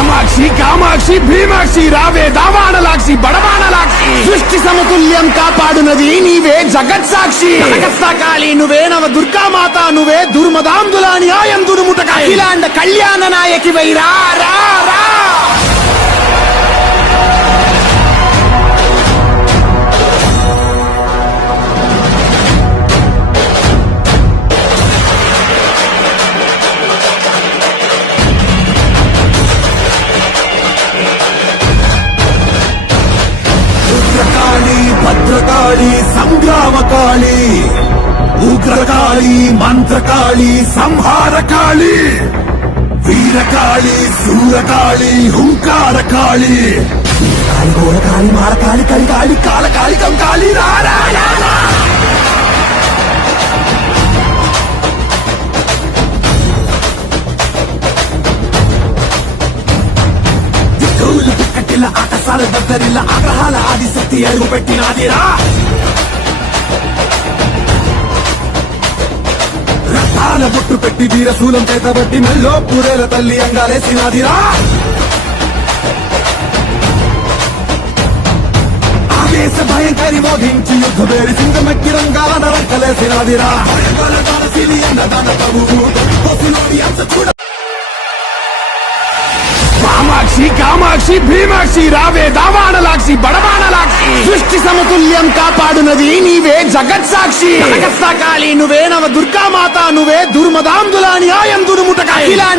కామాక్షి కామాక్షి భీమాక్షి రావే దావాణలాక్షి బడబాణలాక్షి సృష్టి సమతుల్యం కాపాడునది నీవే జగత్ సాక్షి కాళీ నువ్వే నవ దుర్గామాత నువ్వే దుర్మదాంధుల న్యాయం దురుముటక అఖిలాండ కళ్యాణ నాయకి వైరా రా రా భద్రకాళి సంగ్రామకాళి ఉగ్రకాళి మంత్రకాళి సంహారకాళి వీరకాళి శూరకాళి హుంకారకాళి కాళి ఘోరకాళి మారకాళి కలికాళి కాళకాళి కంకాళి రారాయణ ఆకాశాల దగ్గరిల్ల ఆగ్రహాల ఆదిశక్తి అడుగు పెట్టినాదిరా రక్తాల బొట్టు పెట్టి వీరశూలం చేతబట్టి మెల్లో పూరేల తల్లి అంగాలేసినాదిరా ఆవేశ భయంకరి మోగించి యుద్ధ వేడి సింగమెక్కి రంగాల నరంకలేసినాదిరా చూడ కామాక్షి కామాక్షి భీమాక్షి రావే దావాణలాక్షి బడబాణలాక్షి సృష్టి సమతుల్యం కాపాడునది నీవే జగత్ సాక్షి కాళీ నువ్వే నవ దుర్గామాత నువ్వే దుర్మదాంధుల న్యాయం దురుముటక అఖిలాండ